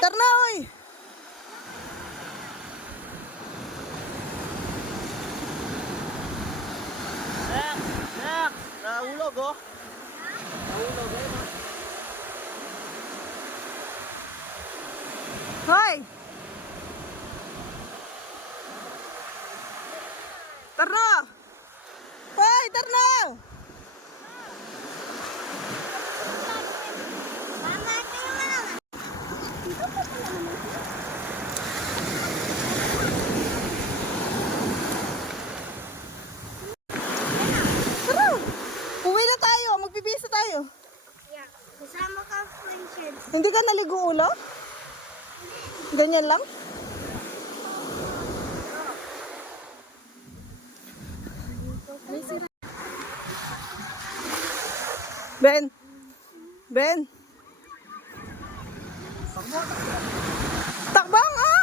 tara na, oy. Nak! Nahulog, oh. Nahulog, eh. Hoy! Tara na! Hoy, tara na! Tara! Uwi na tayo, magbibisa tayo. Yeah. Kasama ka, friendship. Hindi ka naligo ulo? Ganyan lang? Ben! Ben! Takbo nga!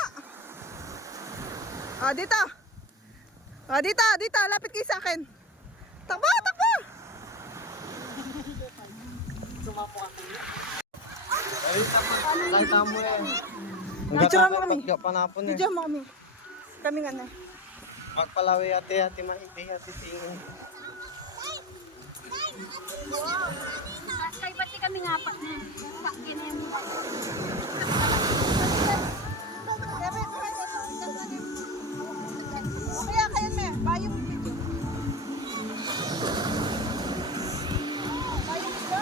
Dito! Dito! Lapit kayo sa akin! Takbo! Nakita mo eh. Picture mo kami. Panapon eh. Video mo kami. Kami nga na. Magpalawi ate mahiti ate tingin. Kay pati kami nga pa. Ganyan mo. Kaya kayo me, bayo mo video. Bayo mo ba?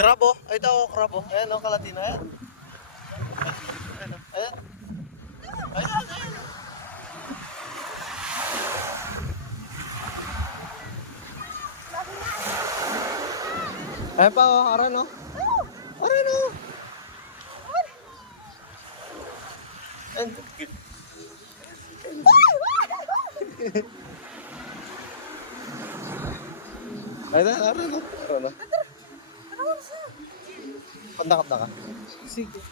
Crab oh. Ito oh, crab oh. Ayan oh, kalatina. Ayan. Ayan. Ayan. Ayan pa oh, aran oh. Aran oh. Ayan. Ayan, aran oh. Aran oh. Pandakap na ka. Sige.